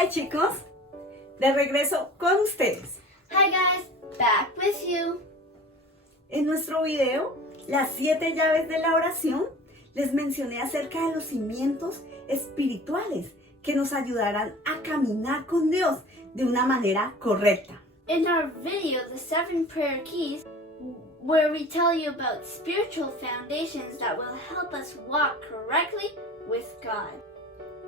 Hi chicos, de regreso con ustedes. Hi guys, back with you. En nuestro video, las 7 llaves de la oración, les mencioné acerca de los cimientos espirituales que nos ayudarán a caminar con Dios de una manera correcta. In our video, the 7 prayer keys, where we tell you about spiritual foundations that will help us walk correctly with God.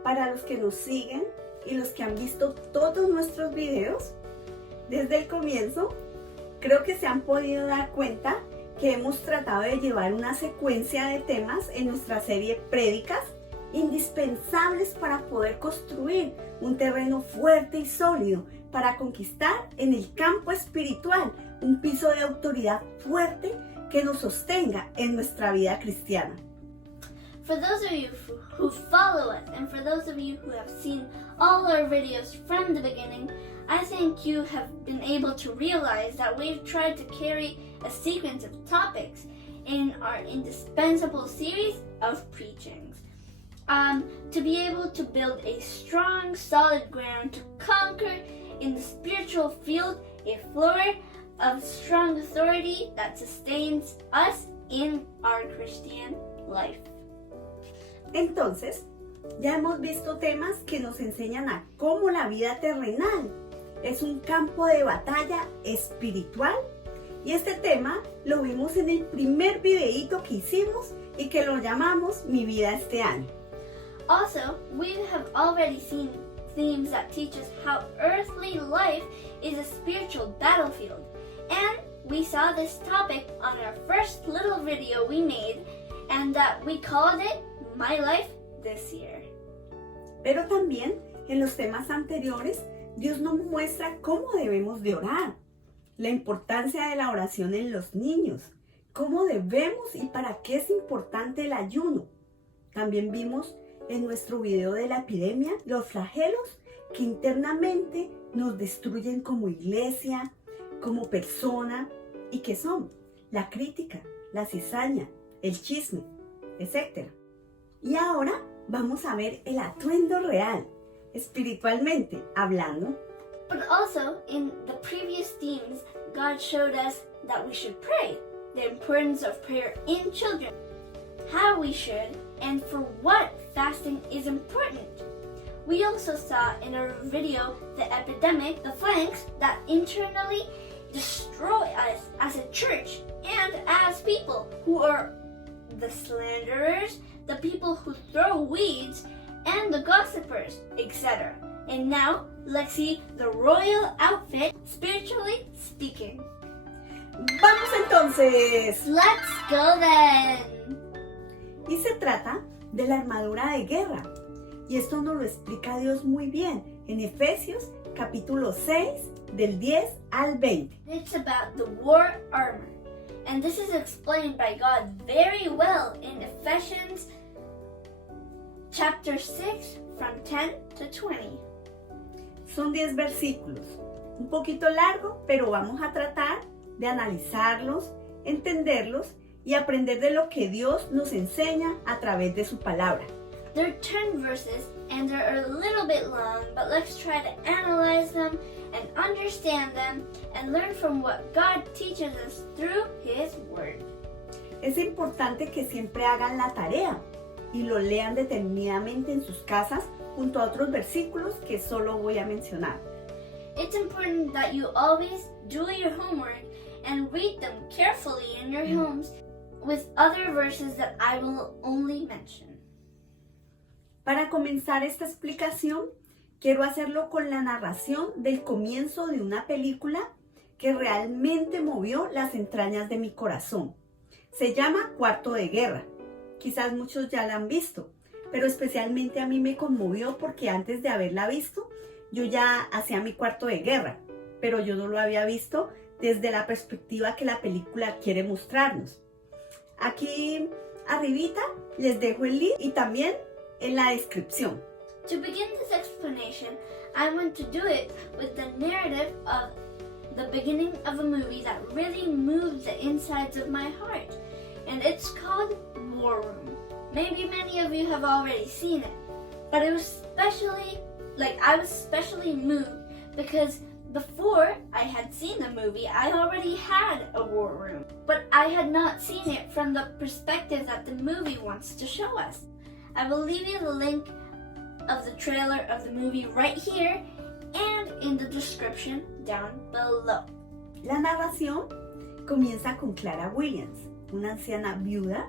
Para los que nos siguen y los que han visto todos nuestros videos, desde el comienzo, creo que se han podido dar cuenta que hemos tratado de llevar una secuencia de temas en nuestra serie Prédicas indispensables para poder construir un terreno fuerte y sólido para conquistar en el campo espiritual un piso de autoridad fuerte que nos sostenga en nuestra vida cristiana. For those of you who follow us, and for those of you who have seen all our videos from the beginning, I think you have been able to realize that we've tried to carry a sequence of topics in our indispensable series of preachings. To be able to build a strong, solid ground to conquer in the spiritual field, a floor of strong authority that sustains us in our Christian life. Entonces, ya hemos visto temas que nos enseñan a cómo la vida terrenal es un campo de batalla espiritual. Y este tema lo vimos en el primer videíto que hicimos y que lo llamamos Mi vida este año. Also, we have already seen themes that teach us how earthly life is a spiritual battlefield. And we saw this topic on our first little video we made, and that we called it My Life This Year. Pero también en los temas anteriores, Dios nos muestra cómo debemos de orar, la importancia de la oración en los niños, cómo debemos y para qué es importante el ayuno. También vimos en nuestro video de la epidemia los flagelos que internamente nos destruyen como iglesia, como persona, y que son la crítica, la cizaña, el chisme, etc. Y ahora vamos a ver el atuendo real, espiritualmente hablando. But also, in the previous themes, God showed us that we should pray, the importance of prayer in children, how we should, and for what fasting is important. We also saw in our video the epidemic, the flanks that internally destroy us as a church and as people, who are the slanderers, the people who throw weeds, and the gossipers, etc. And now, let's see the royal outfit, spiritually speaking. ¡Vamos entonces! Let's go then! Y se trata de la armadura de guerra. Y esto nos lo explica Dios muy bien en Efesios capítulo 6, del 10 al 20. It's about the war armor. And this is explained by God very well in Ephesians chapter 6 from 10 to 20. Son 10 versículos, un poquito largo, pero vamos a tratar de analizarlos, entenderlos y aprender de lo que Dios nos enseña a través de su palabra. They're 10 verses and they're a little bit long, but let's try to analyze them and understand them and learn from what God teaches us through His Word. Es importante que siempre hagan la tarea y lo lean detenidamente en sus casas junto a otros versículos que solo voy a mencionar. It's important that you always do your homework and read them carefully in your homes with other verses that I will only mention. Para comenzar esta explicación, quiero hacerlo con la narración del comienzo de una película que realmente movió las entrañas de mi corazón. Se llama Cuarto de Guerra. Quizás muchos ya la han visto, pero especialmente a mí me conmovió porque antes de haberla visto, yo ya hacía mi cuarto de guerra, pero yo no lo había visto desde la perspectiva que la película quiere mostrarnos. Aquí arribita les dejo el link y también en la descripción. To begin this explanation, I want to do it with the narrative of the beginning of a movie that really moved the insides of my heart, and it's called War Room. Maybe many of you have already seen it, but it was especially I was especially moved because before I had seen the movie, I already had a war room, but I had not seen it from the perspective that the movie wants to show us. I will leave you the link of the trailer of the movie right here and in the description down below. La narración comienza con Clara Williams, una anciana viuda,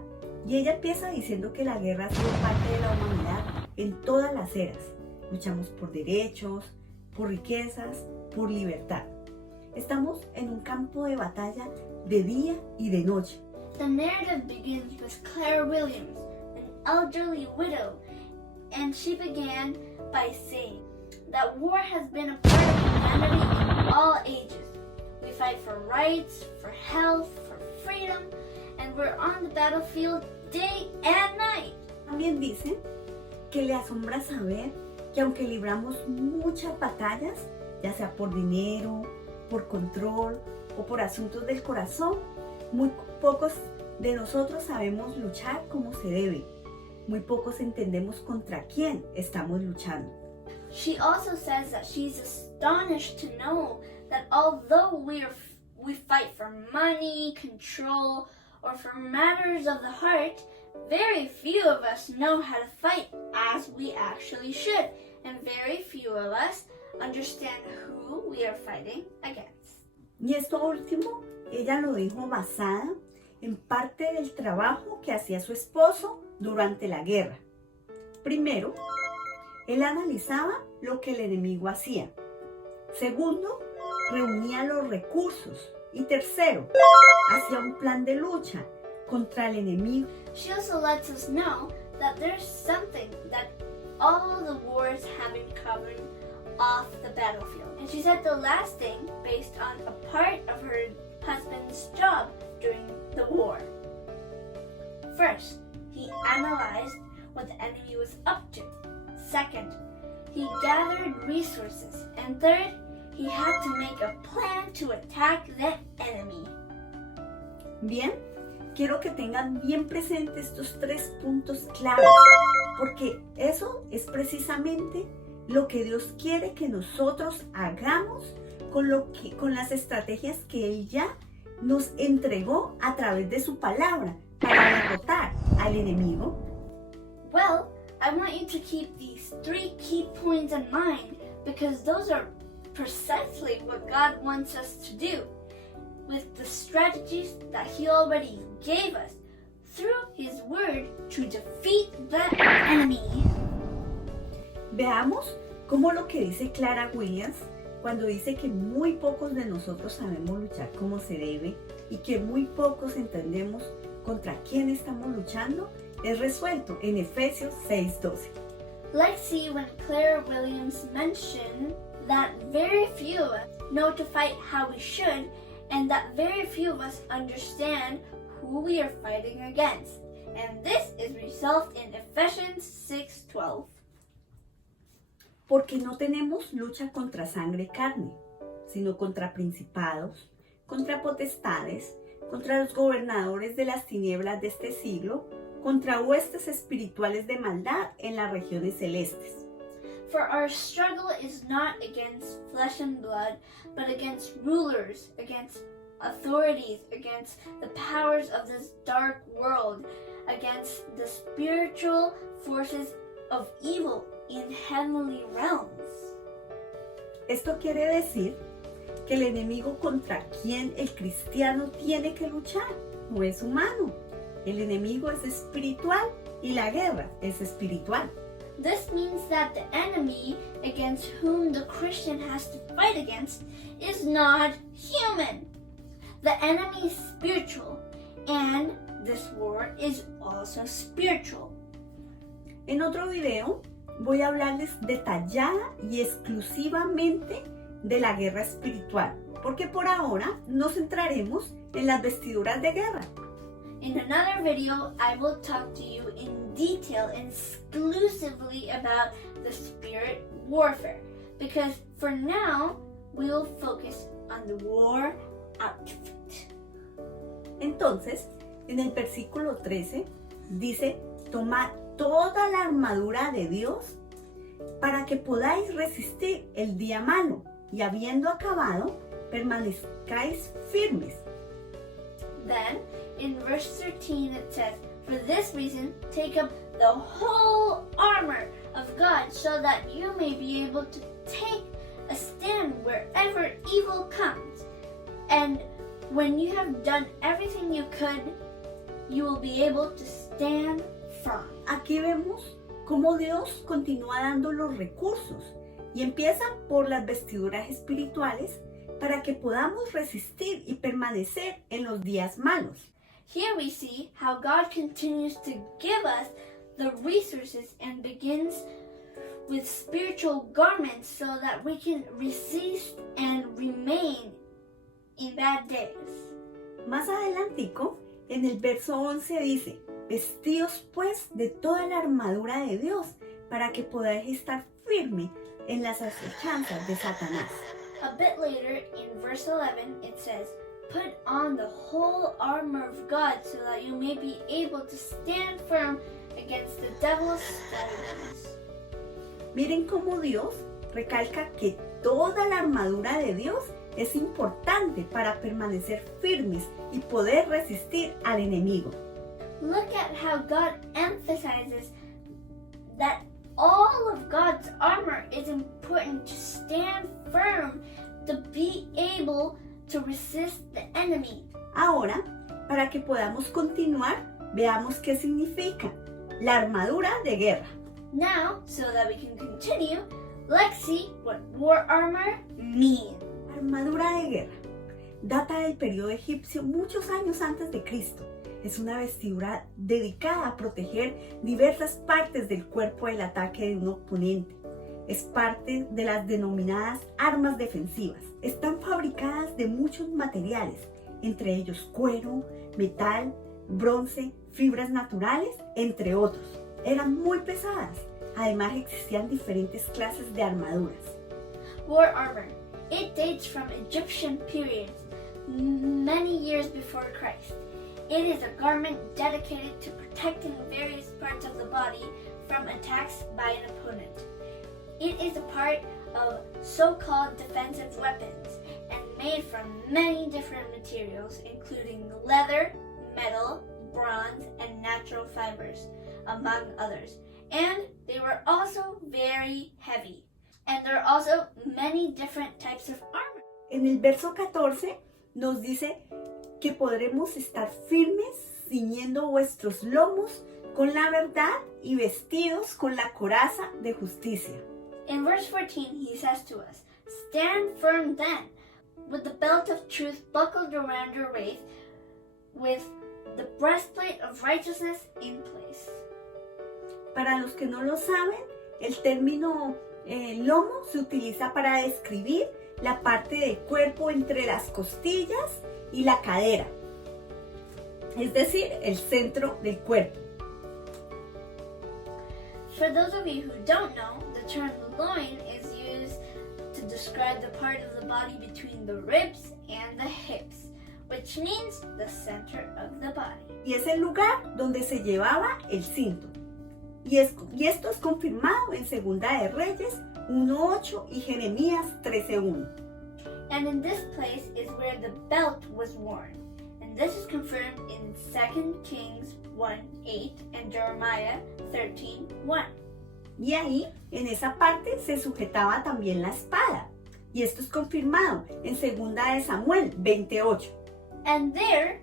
y ella empieza diciendo que la guerra ha sido parte de la humanidad en todas las eras. Luchamos por derechos, por riquezas, por libertad. Estamos en un campo de batalla de día y de noche. The narrative begins with Clara Williams, an elderly widow, and she began by saying that war has been a part of humanity in all ages. We fight for rights, for health, for freedom, and we're on the battlefield day and night. También dice que le asombra saber que aunque libramos muchas batallas, ya sea por dinero, por control o por asuntos del corazón, muy pocos de nosotros sabemos luchar como se debe. Muy pocos entendemos contra quién estamos luchando. She also says that she's astonished to know that although we fight for money, control, or for matters of the heart, very few of us know how to fight as we actually should, and very few of us understand who we are fighting against. Y esto último, ella lo dijo basada en parte del trabajo que hacía su esposo durante la guerra. Primero, él analizaba lo que el enemigo hacía. Segundo, reunía los recursos. Y tercero, hacía un plan de lucha contra el enemigo. She also lets us know that there's something that all the wars haven't covered off the battlefield. And she said the last thing based on a part of her husband's job during the war. First, he analyzed what the enemy was up to. Second, he gathered resources. And third, he had to make a plan to attack the enemy. Bien, quiero que tengan bien presentes estos 3 puntos claves, porque eso es precisamente lo que Dios quiere que nosotros hagamos con las estrategias que Él ya nos entregó a través de su palabra para derrotar al enemigo. Well, I want you to keep these 3 key points in mind because those are precisely what God wants us to do with the strategies that He already gave us through His Word to defeat the enemy. Veamos cómo lo que dice Clara Williams cuando dice que muy pocos de nosotros sabemos luchar como se debe y que muy pocos entendemos contra quién estamos luchando, es resuelto en Efesios 6:12. Let's see when Clara Williams mentioned that very few of us know to fight how we should and that very few of us understand who we are fighting against. And this is resolved in Ephesians 6:12. Porque no tenemos lucha contra sangre y carne, sino contra principados, contra potestades, contra los gobernadores de las tinieblas de este siglo, contra huestes espirituales de maldad en las regiones celestes. For our struggle is not against flesh and blood, but against rulers, against authorities, against the powers of this dark world, against the spiritual forces of evil in heavenly realms. Esto quiere decir que el enemigo contra quien el cristiano tiene que luchar no es humano. El enemigo es espiritual y la guerra es espiritual. This means that the enemy against whom the Christian has to fight against is not human. The enemy is spiritual, and this war is also spiritual. En otro video voy a hablarles detallada y exclusivamente de la guerra espiritual, porque por ahora nos centraremos en las vestiduras de guerra. In another video, I will talk to you in detail and exclusively about the spirit warfare, because for now, we will focus on the war outfit. Entonces, en el versículo 13 dice, tomad toda la armadura de Dios. para que podáis resistir el día malo y habiendo acabado, permanezcáis firmes. Then, in verse 13 it says, "For this reason, take up the whole armor of God so that you may be able to take a stand wherever evil comes. And when you have done everything you could, you will be able to stand firm." Aquí vemos cómo Dios continúa dando los recursos y empieza por las vestiduras espirituales para que podamos resistir y permanecer en los días malos. Here we see how God continues to give us the resources and begins with spiritual garments so that we can resist and remain in bad days. Más adelantico, en el verso 11 dice, vestíos pues de toda la armadura de Dios para que podáis estar firme en las acechanzas de Satanás. A bit later in verse 11 it says, "Put on the whole armor of God so that you may be able to stand firm against the devil's schemes." Miren cómo Dios recalca que toda la armadura de Dios es importante para permanecer firmes y poder resistir al enemigo. Look at how God emphasizes that all of God's armor is important to stand firm, to be able to resist the enemy. Ahora, para que podamos continuar, veamos qué significa la armadura de guerra. Now, so that we can continue, let's see what war armor means. Armadura de guerra. Data del periodo egipcio muchos años antes de Cristo. Es una vestidura dedicada a proteger diversas partes del cuerpo del ataque de un oponente. Es parte de las denominadas armas defensivas. Están fabricadas de muchos materiales, entre ellos cuero, metal, bronce, fibras naturales, entre otros. Eran muy pesadas. Además existían diferentes clases de armaduras. War armor. It dates from Egyptian periods, many years before Christ. It is a garment dedicated to protecting various parts of the body from attacks by an opponent. It is a part of so-called defensive weapons and made from many different materials, including leather, metal, bronze, and natural fibers, among others. And they were also very heavy. And there are also many different types of armor. En el verso 14 nos dice que podremos estar firmes ciñendo vuestros lomos con la verdad y vestidos con la coraza de justicia. In verse 14, he says to us, "Stand firm then, with the belt of truth buckled around your waist, with the breastplate of righteousness in place." Para los que no lo saben, el término lomo se utiliza para describir la parte del cuerpo entre las costillas y la cadera, es decir, el centro del cuerpo. For those of you who don't know, the term loin is used to describe the part of the body between the ribs and the hips, which means the center of the body. Y es el lugar donde se llevaba el cinto. Y esto es confirmado en Segunda de Reyes 1:8 y Jeremías 13:1. And in this place is where the belt was worn. And this is confirmed in 2 Kings 1:8 and Jeremiah 13:1. Y ahí, en esa parte, se sujetaba también la espada. Y esto es confirmado en Segunda de Samuel 20:8. And there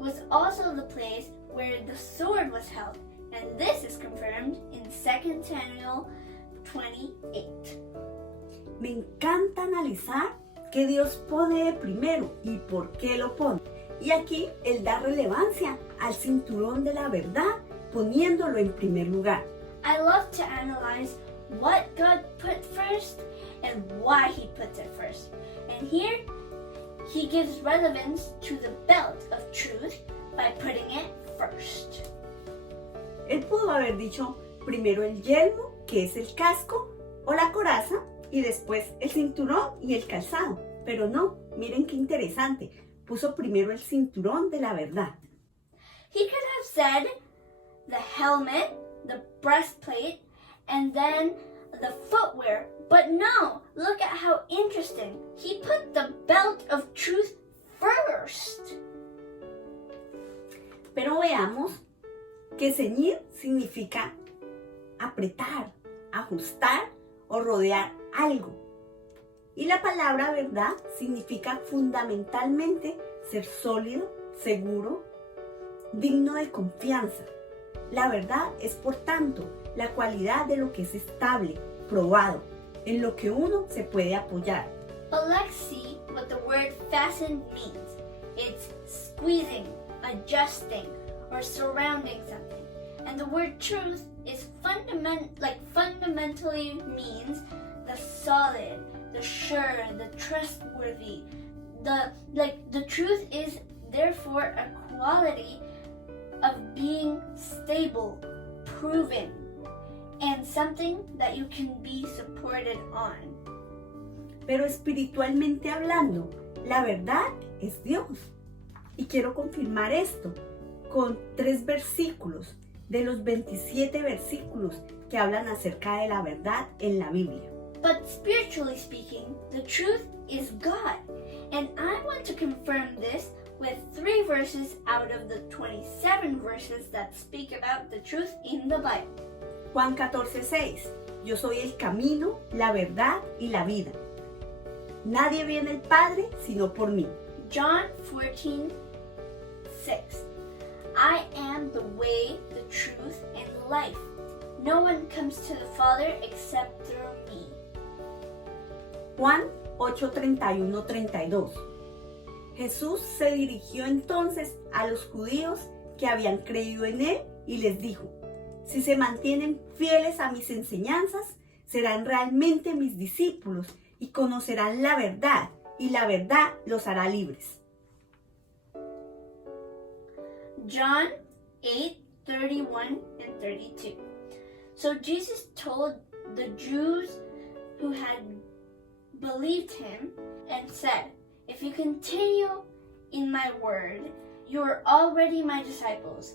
was also the place where the sword was held. And this is confirmed in 2 Samuel 28. Me encanta analizar qué Dios pone de primero y por qué lo pone. Y aquí Él da relevancia al cinturón de la verdad, poniéndolo en primer lugar. I love to analyze what God put first and why He puts it first. And here, He gives relevance to the belt of truth by putting it first. Él pudo haber dicho primero el yelmo, que es el casco, o la coraza, y después el cinturón y el calzado. Pero no, miren qué interesante, puso primero el cinturón de la verdad. He could have said the helmet, the breastplate, and then the footwear. But no, look at how interesting. He put the belt of truth first. Pero veamos que ceñir significa apretar, ajustar o rodear algo. Y la palabra verdad significa fundamentalmente ser sólido, seguro, digno de confianza. La verdad es, por tanto, la cualidad de lo que es estable, probado, en lo que uno se puede apoyar. But let's see what the word fastened means. It's squeezing, adjusting, or surrounding something. And the word truth is fundamentally means the solid, the sure, the trustworthy. The truth is therefore a quality of being stable, proven, and something that you can be supported on. Pero espiritualmente hablando, la verdad es Dios. Y quiero confirmar esto con 3 versículos de los 27 versículos que hablan acerca de la verdad en la Biblia. But spiritually speaking, the truth is God. And I want to confirm this with 3 verses out of the 27 verses that speak about the truth in the Bible. Juan 14:6. Yo soy el camino, la verdad y la vida. Nadie viene al Padre sino por mí. John 14:6. I am the way, the truth, and life. No one comes to the Father except through me. Juan 8:31-32. Jesús se dirigió entonces a los judíos que habían creído en él y les dijo: si se mantienen fieles a mis enseñanzas, serán realmente mis discípulos y conocerán la verdad, y la verdad los hará libres. John 8:31 and 32. So Jesus told the Jews who had believed him and said, if you continue in my word, you are already my disciples,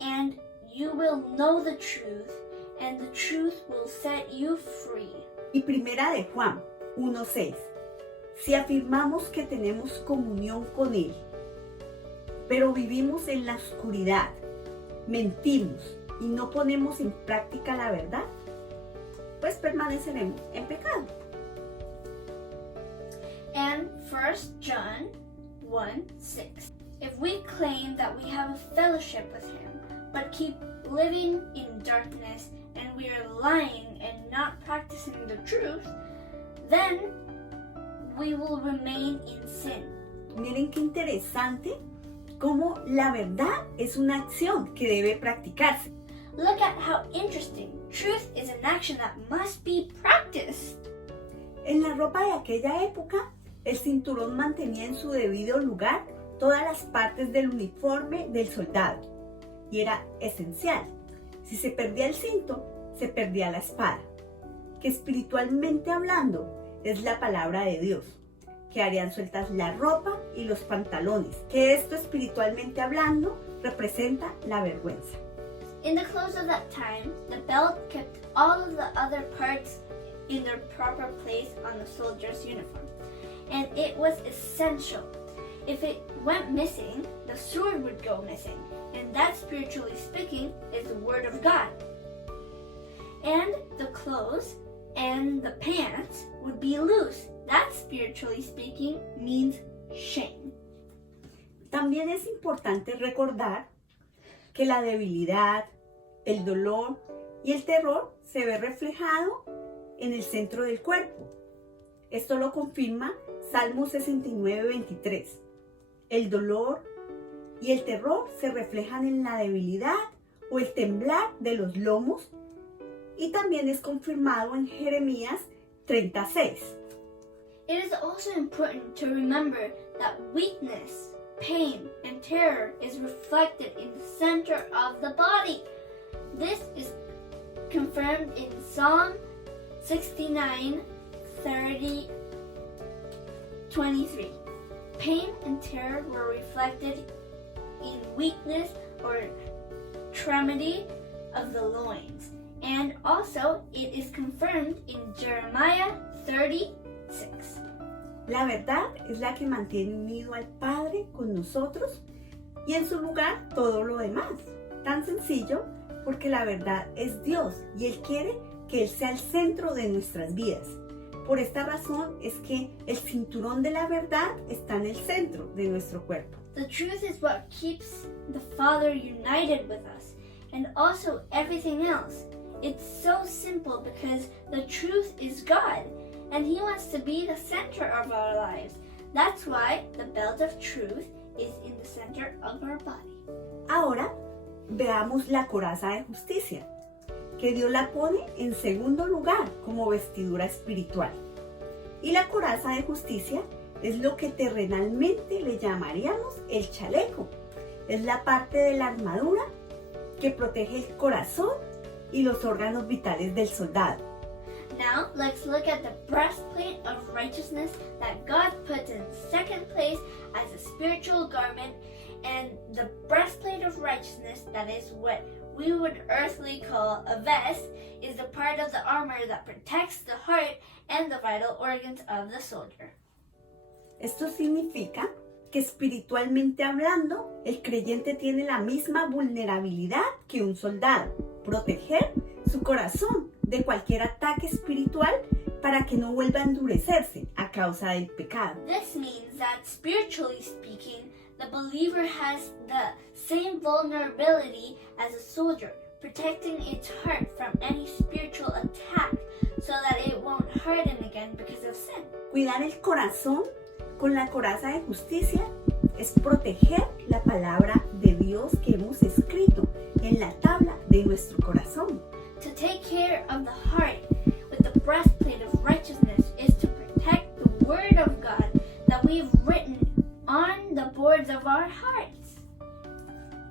and you will know the truth, and the truth will set you free. Y primera de Juan 1:6. Si afirmamos que tenemos comunión con él, pero vivimos en la oscuridad, mentimos y no ponemos en práctica la verdad, pues permaneceremos en pecado. And 1 John 1:6. If we claim that we have a fellowship with him, but keep living in darkness, and we are lying and not practicing the truth, then we will remain in sin. Miren qué interesante cómo la verdad es una acción que debe practicarse. Look at how interesting. Truth is an action that must be practiced. En la ropa de aquella época, el cinturón mantenía en su debido lugar todas las partes del uniforme del soldado y era esencial. Si se perdía el cinto, se perdía la espada, que espiritualmente hablando es la palabra de Dios. Quedarían sueltas la ropa y los pantalones, que esto espiritualmente hablando representa la vergüenza. In the clothes of that time, the belt kept all of the other parts in their proper place on the soldier's uniform, and it was essential. If it went missing, the sword would go missing, and that, spiritually speaking, is the word of God. And the clothes and the pants would be loose. That, spiritually speaking, means shame. También es importante recordar que la debilidad, el dolor y el terror se ve reflejado en el centro del cuerpo. Esto lo confirma Salmo 69:23. El dolor y el terror se reflejan en la debilidad o el temblar de los lomos, y también es confirmado en Jeremías 30:6. It is also important to remember that weakness, pain, and terror is reflected in the center of the body. This is confirmed in Psalm 69:23. Pain and terror were reflected in weakness or tremor of the loins, And also, it is confirmed in Jeremiah 30:6. La verdad es la que mantiene unido al Padre con nosotros y en su lugar todo lo demás. Tan sencillo porque la verdad es Dios y Él quiere que Él sea el centro de nuestras vidas. Por esta razón es que el cinturón de la verdad está en el centro de nuestro cuerpo. The truth is what keeps the Father united with us, and also everything else. It's so simple because the truth is God, and He wants to be the center of our lives. That's why the belt of truth is in the center of our body. Ahora veamos la coraza de justicia, que Dios la pone en segundo lugar como vestidura espiritual. Y la coraza de justicia es lo que terrenalmente le llamaríamos el chaleco. Es la parte de la armadura que protege el corazón y los órganos vitales del soldado. Now, let's look at the breastplate of righteousness that God put in second place as a spiritual garment, and the breastplate of righteousness, that is what we would earthly call a vest, is the part of the armor that protects the heart and the vital organs of the soldier. Esto significa que espiritualmente hablando, el creyente tiene la misma vulnerabilidad que un soldado, proteger su corazón de cualquier ataque espiritual para que no vuelva a endurecerse a causa del pecado. This means that spiritually speaking, the believer has the same vulnerability as a soldier, protecting its heart from any spiritual attack so that it won't harden again because of sin. Cuidar el corazón con la coraza de justicia es proteger la palabra de Dios que hemos escrito en la tabla de nuestro corazón. To take care of the heart with the breastplate of righteousness is to protect the word of God that we've written on the boards of our hearts.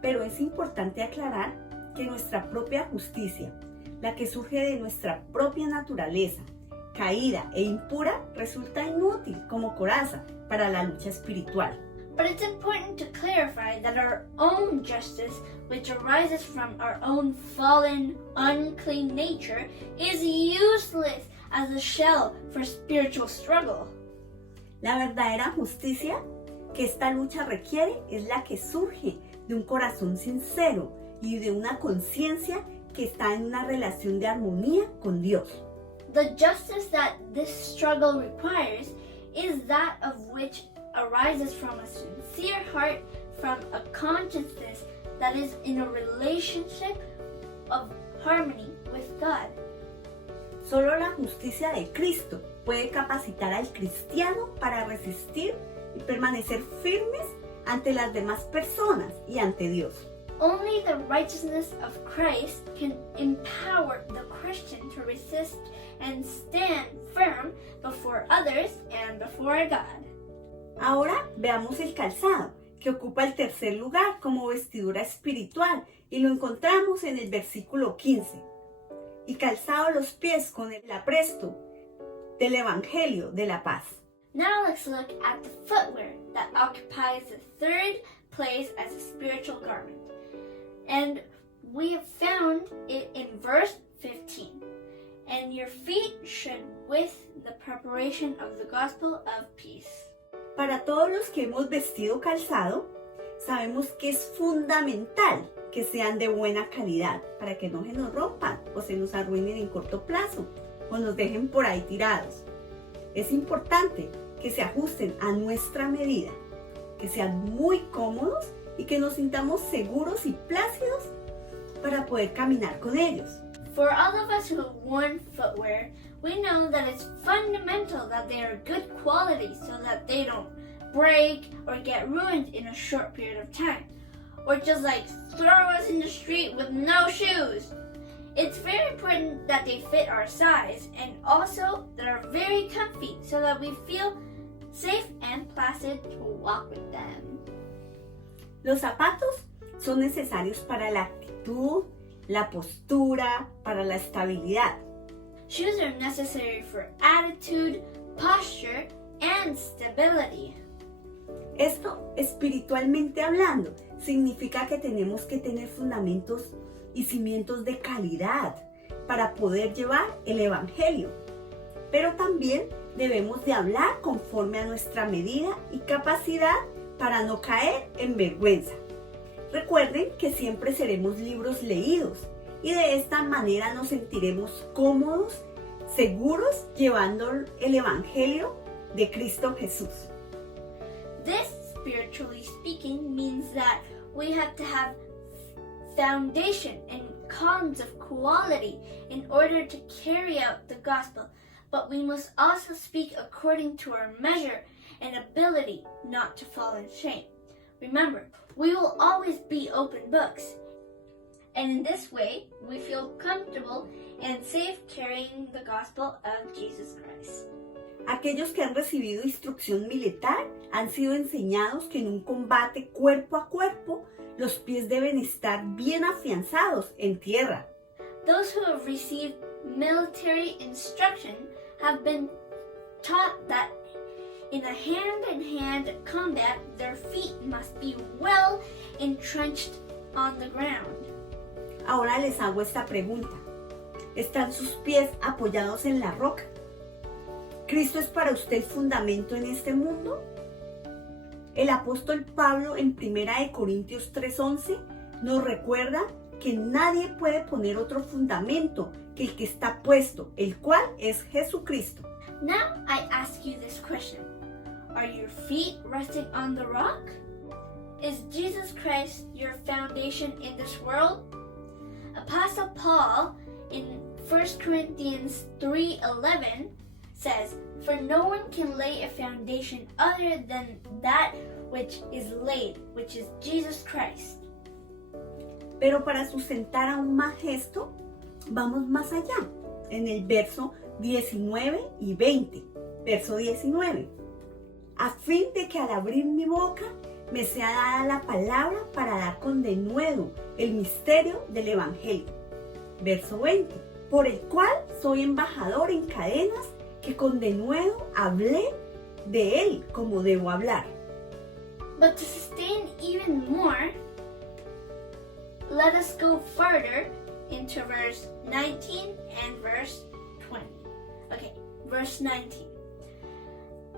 Pero es importante aclarar que nuestra propia justicia, la que surge de nuestra propia naturaleza, caída e impura, resulta inútil como coraza para la lucha espiritual. But it's important to clarify that our own justice, which arises from our own fallen, unclean nature, is useless as a shell for spiritual struggle. La verdadera justicia que esta lucha requiere es la que surge de un corazón sincero y de una conciencia que está en una relación de armonía con Dios. The justice that this struggle requires is that of which arises from a sincere heart, from a consciousness that is in a relationship of harmony with God. Solo la justicia de Cristo puede capacitar al cristiano para resistir y permanecer firmes ante las demás personas y ante Dios. Only the righteousness of Christ can empower the Christian to resist and stand firm before others and before God. Ahora veamos el calzado, que ocupa el tercer lugar como vestidura espiritual, y lo encontramos en el versículo 15. Y calzado los pies con el apresto del Evangelio de la paz. Now let's look at the footwear that occupies the third place as a spiritual garment. And we have found it in verse 15. And your feet should with the preparation of the gospel of peace. Para todos los que hemos vestido calzado, sabemos que es fundamental que sean de buena calidad para que no se nos rompan o se nos arruinen en corto plazo o nos dejen por ahí tirados. Es importante que se ajusten a nuestra medida, que sean muy cómodos y que nos sintamos seguros y plácidos para poder caminar con ellos. For all of us who have worn footwear, we know that it's fundamental that they are good quality so that they don't break or get ruined in a short period of time, or just like throw us in the street with no shoes. It's very important that they fit our size and also that are very comfy so that we feel safe and placid to walk with them. Los zapatos son necesarios para la actitud, la postura, para la estabilidad. Shoes are necessary for attitude, posture, and stability. Esto, espiritualmente hablando, significa que tenemos que tener fundamentos y cimientos de calidad, para poder llevar el Evangelio. Pero también debemos de hablar conforme a nuestra medida y capacidad para no caer en vergüenza. Recuerden que siempre seremos libros leídos y de esta manera nos sentiremos cómodos, seguros llevando el Evangelio de Cristo Jesús. This, spiritually speaking, means that we have to have foundation and columns of quality in order to carry out the gospel, but we must also speak according to our measure and ability, not to fall in shame. Remember, we will always be open books, and in this way, we feel comfortable and safe carrying the gospel of Jesus Christ. Aquellos que han recibido instrucción militar han sido enseñados que en un combate cuerpo a cuerpo, los pies deben estar bien afianzados en tierra. Those who have received military instruction have been taught that in a hand-in-hand combat, their feet must be well entrenched on the ground. Ahora les hago esta pregunta. ¿Están sus pies apoyados en la roca? ¿Cristo es para usted fundamento en este mundo? El apóstol Pablo en 1 Corintios 3:11 nos recuerda que nadie puede poner otro fundamento que el que está puesto, el cual es Jesucristo. Now I ask you this question. Are your feet resting on the rock? Is Jesus Christ your foundation in this world? Apostle Paul in 1 Corinthians 3:11 says, "For no one can lay a foundation other than that which is laid, which is Jesus Christ." Pero para sustentar aún más esto, vamos más allá, en el verso 19 y 20. Verso 19. A fin de que al abrir mi boca me sea dada la palabra para dar con denuedo el misterio del Evangelio. Verso 20. Por el cual soy embajador en cadenas, que con denuedo hablé de él como debo hablar. But to sustain even more, let us go further into verse 19 and verse 20. Okay, verse 19.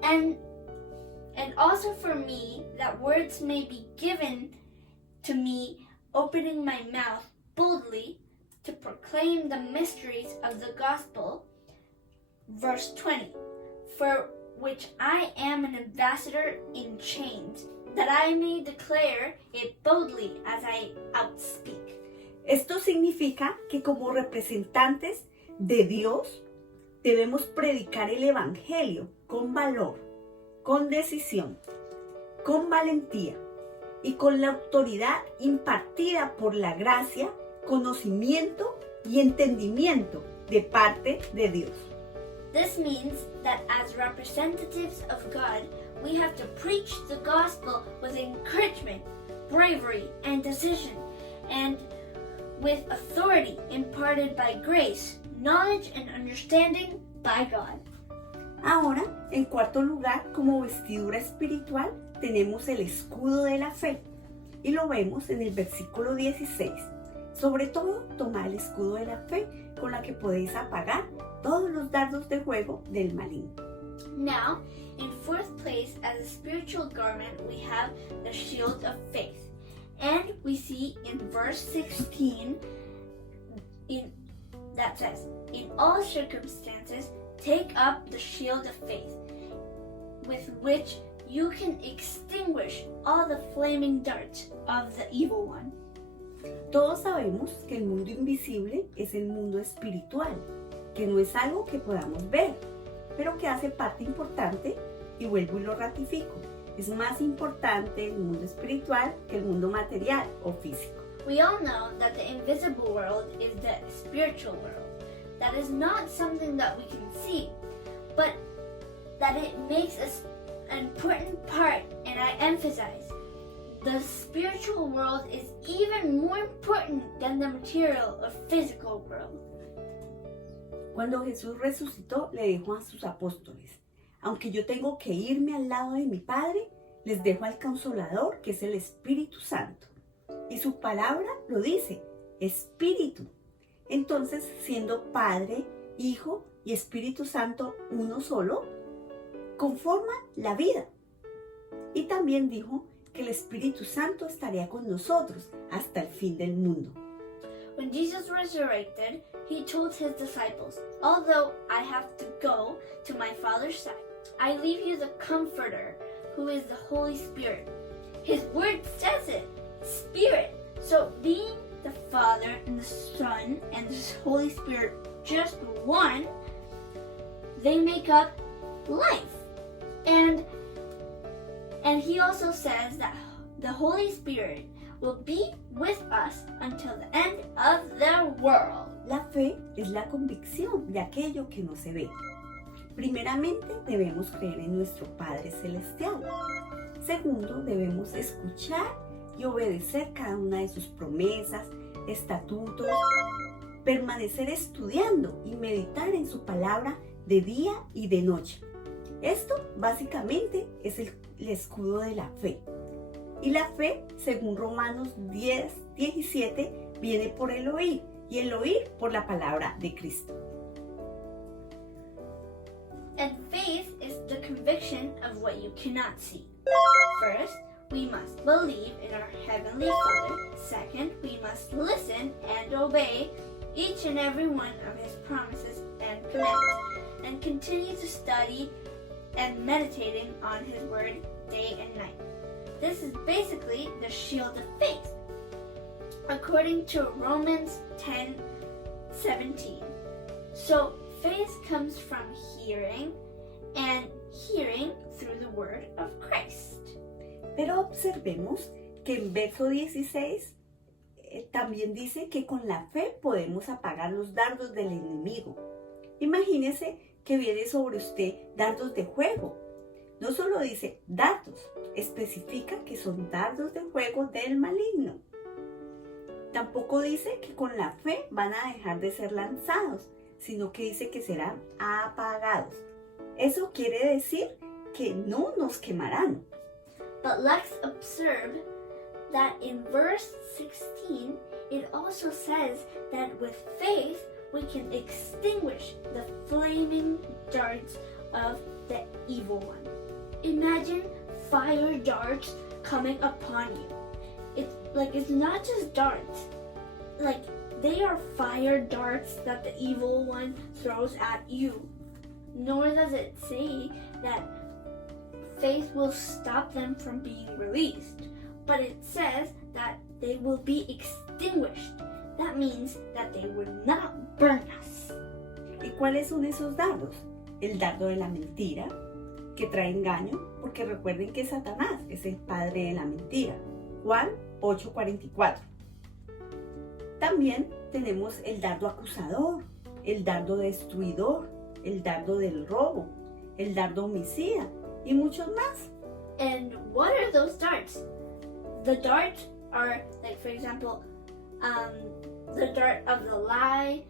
And also for me, that words may be given to me, opening my mouth boldly to proclaim the mysteries of the gospel. Verse 20. For which I am an ambassador in chains, that I may declare it boldly as I outspeak. Esto significa que como representantes de Dios debemos predicar el Evangelio con valor, con decisión, con valentía y con la autoridad impartida por la gracia, conocimiento y entendimiento de parte de Dios. This means that as representatives of God, we have to preach the gospel with encouragement, bravery, and decision, and with authority imparted by grace, knowledge, and understanding by God. Ahora, en cuarto lugar, como vestidura espiritual, tenemos el escudo de la fe. Y lo vemos en el versículo 16. Sobre todo, tomad el escudo de la fe, con la que podéis apagar todos los dardos de fuego del maligno. Now, in fourth place, as a spiritual garment, we have the shield of faith. And we see in verse 16, that says, "In all circumstances, take up the shield of faith, with which you can extinguish all the flaming darts of the evil one." Todos sabemos que el mundo invisible es el mundo espiritual, que no es algo que podamos ver, pero que hace parte importante, y vuelvo y lo ratifico, es más importante el mundo espiritual que el mundo material o físico. We all know that the invisible world is the spiritual world. That is not something that we can see, but that it makes us an important part, and I emphasize, the spiritual world is even more important than the material or physical world. Cuando Jesús resucitó, le dijo a sus apóstoles, aunque yo tengo que irme al lado de mi Padre, les dejo al Consolador, que es el Espíritu Santo. Y su palabra lo dice, Espíritu. Entonces, siendo Padre, Hijo y Espíritu Santo uno solo, conforman la vida. Y también dijo que el Espíritu Santo estaría con nosotros hasta el fin del mundo. When Jesus resurrected, he told his disciples, "Although I have to go to my Father's side, I leave you the Comforter, who is the Holy Spirit." His word says it, Spirit. So being the Father and the Son and the Holy Spirit just one, they make up life. And he also says that the Holy Spirit will be with us until the end of the world. La fe es la convicción de aquello que no se ve. Primeramente, debemos creer en nuestro Padre Celestial. Segundo, debemos escuchar y obedecer cada una de sus promesas, estatutos, permanecer estudiando y meditar en su palabra de día y de noche. Esto básicamente es el escudo de la fe. Y la fe, según Romanos 10:17, viene por el oír y el oír por la palabra de Cristo. And faith is the conviction of what you cannot see. First, we must believe in our Heavenly Father. Second, we must listen and obey each and every one of His promises and commandments, and continue to study and meditating on His Word day and night. This is basically the shield of faith, according to Romans 10:17. So faith comes from hearing, and hearing through the Word of Christ. Pero observemos que en verso 16 también dice que con la fe podemos apagar los dardos del enemigo. Imagínese que viene sobre usted dardos de fuego. No solo dice dardos, especifica que son dardos de fuego del maligno. Tampoco dice que con la fe van a dejar de ser lanzados, sino que dice que serán apagados. Eso quiere decir que no nos quemarán. But let's observe that in verse 16, it also says that with faith, we can extinguish the flaming darts of the evil one. Imagine fire darts coming upon you. It's not just darts. Like, they are fire darts that the evil one throws at you. Nor does it say that faith will stop them from being released, but it says that they will be extinguished. That means that they will not burn us. ¿Y cuáles son esos dardos? El dardo de la mentira, que trae engaño, porque recuerden que Satanás es el padre de la mentira. Juan 8:44. También tenemos el dardo acusador, el dardo destruidor, el dardo del robo, el dardo homicida y muchos más. And what are those darts? The darts are, like, for example, the dart of the lie,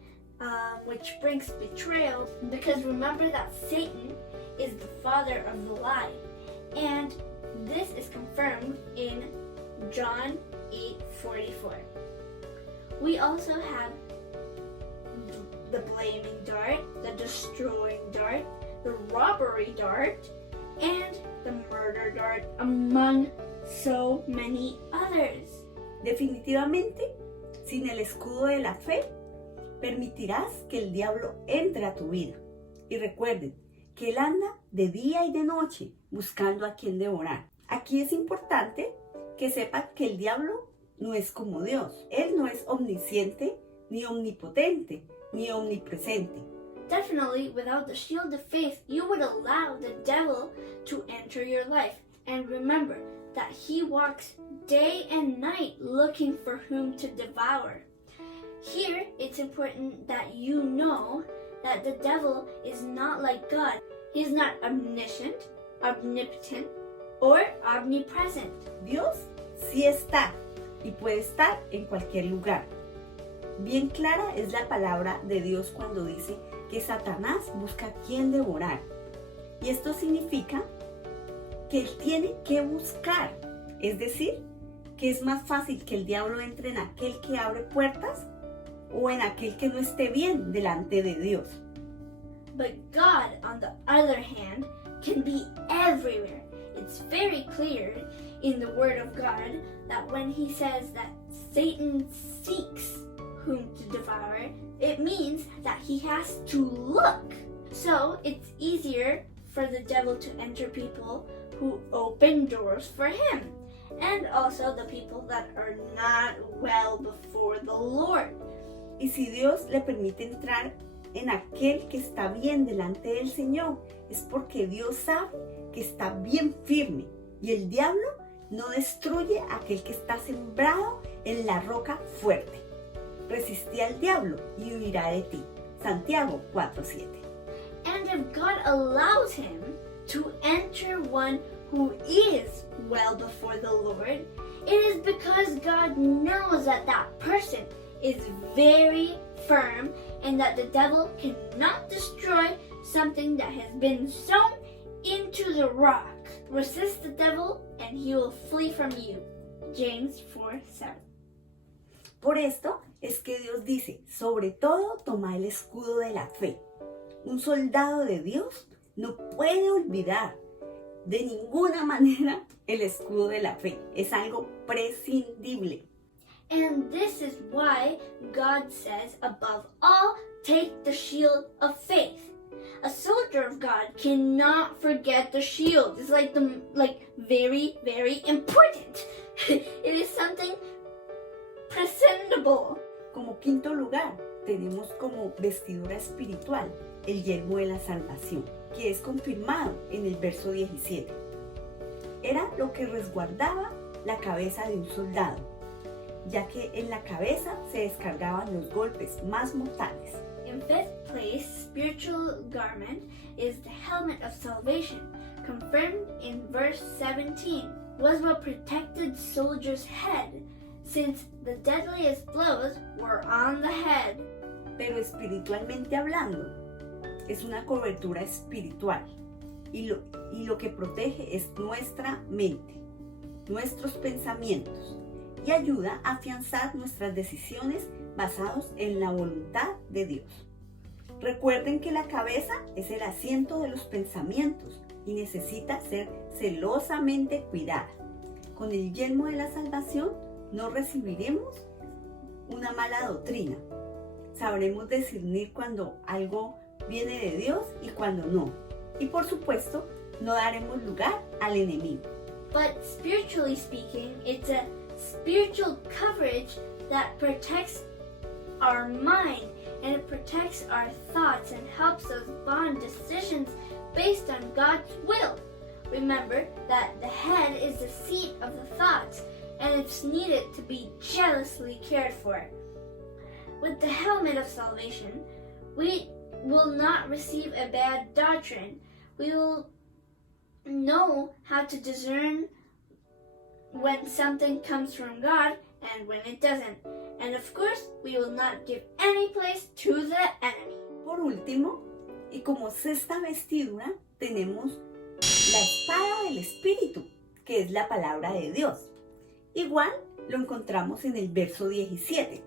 which brings betrayal, because remember that Satan is the father of the lie. And this is confirmed in John 8:44. We also have the blaming dart, the destroying dart, the robbery dart, and the murder dart, among so many others. Definitivamente, sin el escudo de la fe, permitirás que el diablo entre a tu vida. Y recuerden que él anda de día y de noche buscando a quien devorar. Aquí es importante que sepan que el diablo no es como Dios. Él no es omnisciente, ni omnipotente, ni omnipresente. Definitely, without the shield of faith, you would allow the devil to enter your life. And remember that he walks day and night looking for whom to devour. Here, it's important that you know that the devil is not like God. He is not omniscient, omnipotent, or omnipresent. Dios sí está y puede estar en cualquier lugar. Bien clara es la palabra de Dios cuando dice que Satanás busca a quien devorar. Y esto significa que él tiene que buscar. Es decir, que es más fácil que el diablo entre en aquel que abre puertas o en aquel que no esté bien delante de Dios. But God, on the other hand, can be everywhere. It's very clear in the Word of God that when He says that Satan seeks whom to devour, it means that he has to look. So it's easier for the devil to enter people who open doors for him, and also the people that are not well before the Lord. Y si Dios le permite entrar en aquel que está bien delante del Señor, es porque Dios sabe que está bien firme y el diablo no destruye a aquel que está sembrado en la roca fuerte. Resistí al diablo y huirá de ti. Santiago 4:7. And if God allows him to enter one who is well before the Lord, it is because God knows that that person is very firm and that the devil cannot destroy something that has been sown into the rock. Resist the devil and he will flee from you. James 4:7. Por esto es que Dios dice, sobre todo toma el escudo de la fe. Un soldado de Dios no puede olvidar de ninguna manera el escudo de la fe. Es algo prescindible. And this is why God says, above all, take the shield of faith. A soldier of God cannot forget the shield. It's like very, very important. It is something presentable. Como quinto lugar, tenemos como vestidura espiritual el yelmo de la salvación, que es confirmado en el verso 17. Era lo que resguardaba la cabeza de un soldado, ya que en la cabeza se descargaban los golpes más mortales. In fifth place, spiritual garment is the helmet of salvation, confirmed in verse 17, was what protected soldier's head, since the deadliest blows were on the head. Pero espiritualmente hablando, es una cobertura espiritual y lo que protege es nuestra mente, nuestros pensamientos y ayuda a afianzar nuestras decisiones basados en la voluntad de Dios. Recuerden que la cabeza es el asiento de los pensamientos y necesita ser celosamente cuidada. Con el yelmo de la salvación no recibiremos una mala doctrina. Sabremos discernir cuando algo viene de Dios y cuando no. Y por supuesto, no daremos lugar al enemigo. But spiritually speaking, it's a spiritual coverage that protects our mind and it protects our thoughts and helps us bond decisions based on God's will. Remember that the head is the seat of the thoughts and it's needed to be jealously cared for. With the helmet of salvation, we will not receive a bad doctrine. We will know how to discern when something comes from God and when it doesn't. And of course, we will not give any place to the enemy. Por último, y como sexta vestidura, tenemos la espada del Espíritu, que es la palabra de Dios. Igual lo encontramos en el verso 17.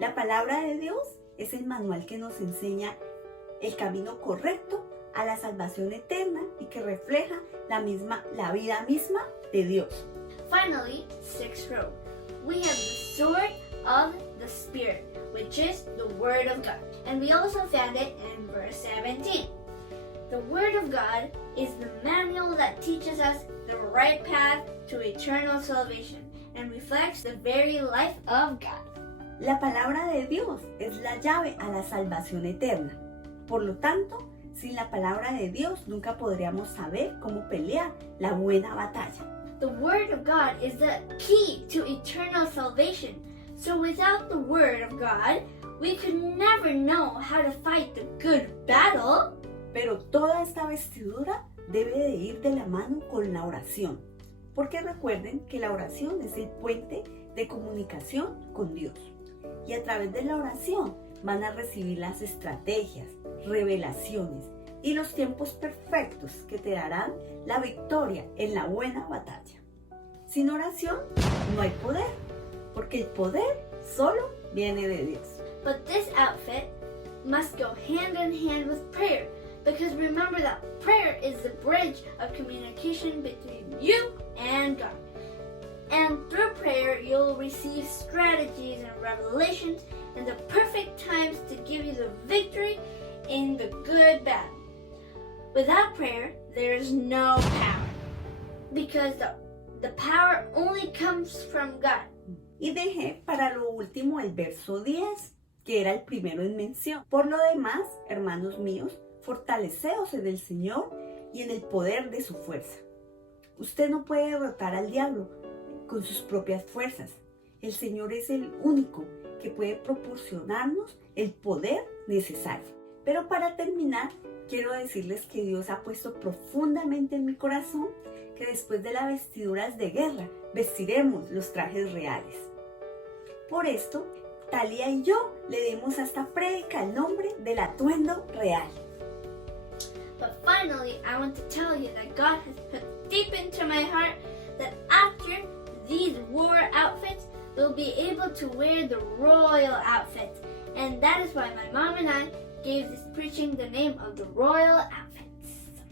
La palabra de Dios es el manual que nos enseña el camino correcto a la salvación eterna y que refleja la vida misma de Dios. Finally, sixth row, we have the sword of the Spirit, which is the Word of God. And we also found it in verse 17. The Word of God is the manual that teaches us the right path to eternal salvation and reflects the very life of God. La palabra de Dios es la llave a la salvación eterna. Por lo tanto, sin la palabra de Dios nunca podríamos saber cómo pelear la buena batalla. The Word of God is the key to eternal salvation. So without the Word of God, we could never know how to fight the good battle. Pero toda esta vestidura debe de ir de la mano con la oración. Porque recuerden que la oración es el puente de comunicación con Dios. Y a través de la oración van a recibir las estrategias, revelaciones y los tiempos perfectos que te darán la victoria en la buena batalla. Sin oración no hay poder, porque el poder solo viene de Dios. But this outfit must go hand in hand with prayer, because remember that prayer is the bridge of communication between you and God. And through prayer, you'll receive strategies and revelations and the perfect times to give you the victory in the good battle. Without prayer, there is no power, because the power only comes from God. Y dejé para lo último el verso 10, que era el primero en mención. Por lo demás, hermanos míos, fortaleceos en el Señor y en el poder de su fuerza. Usted no puede derrotar al diablo con sus propias fuerzas. El Señor es el único que puede proporcionarnos el poder necesario. Pero para terminar, quiero decirles que Dios ha puesto profundamente en mi corazón que después de las vestiduras de guerra, vestiremos los trajes reales. Por esto, Talia y yo le dimos a esta prédica el nombre del atuendo real. But finally, I want to tell you that God has put deep into my heart that after these war outfits, we'll be able to wear the royal outfits. And that is why my mom and I gave this preaching the name of the royal outfits.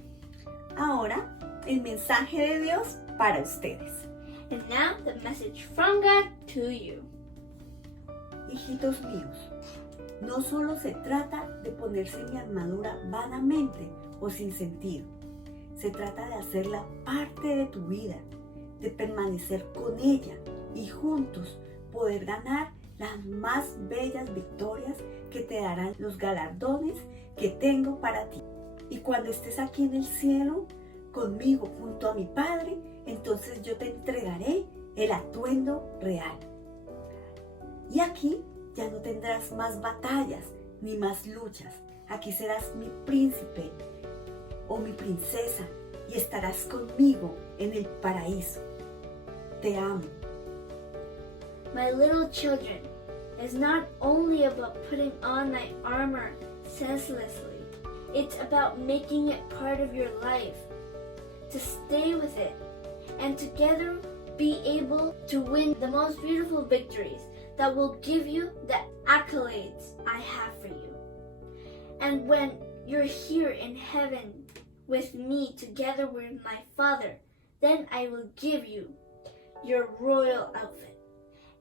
Ahora, el mensaje de Dios para ustedes. And now the message from God to you. Hijitos míos, no solo se trata de ponerse mi armadura vanamente o sin sentido. Se trata de hacerla parte de tu vida, de permanecer con ella y juntos poder ganar las más bellas victorias que te darán los galardones que tengo para ti. Y cuando estés aquí en el cielo, conmigo junto a mi Padre, entonces yo te entregaré el atuendo real. Y aquí ya no tendrás más batallas ni más luchas. Aquí serás mi príncipe o mi princesa y estarás conmigo en el paraíso. Te amo. My little children, it's not only about putting on thy armor senselessly. It's about making it part of your life, to stay with it, and together be able to win the most beautiful victories that will give you the accolades I have for you. And when you're here in heaven with me together with my Father, then I will give you your royal outfit.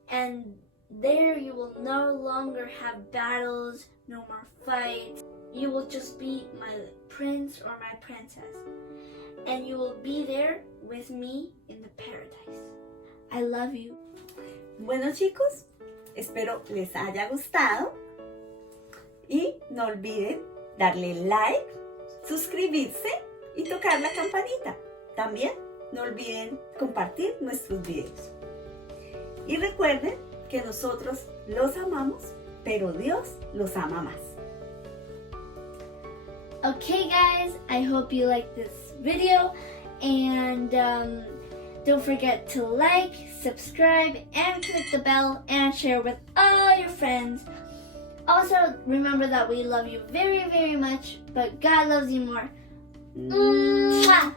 And there you will no longer have battles, no more fights. You will just be my prince or my princess. And you will be there with me in the paradise. I love you. Bueno, chicos, espero les haya gustado y no olviden darle like, suscribirse y tocar la campanita. También no olviden compartir nuestros videos. Y recuerden que nosotros los amamos, pero Dios los ama más. Okay guys, I hope you liked this video, and don't forget to like, subscribe, and click the bell and share with all your friends. Also, remember that we love you very, very much, but God loves you more. Mwah!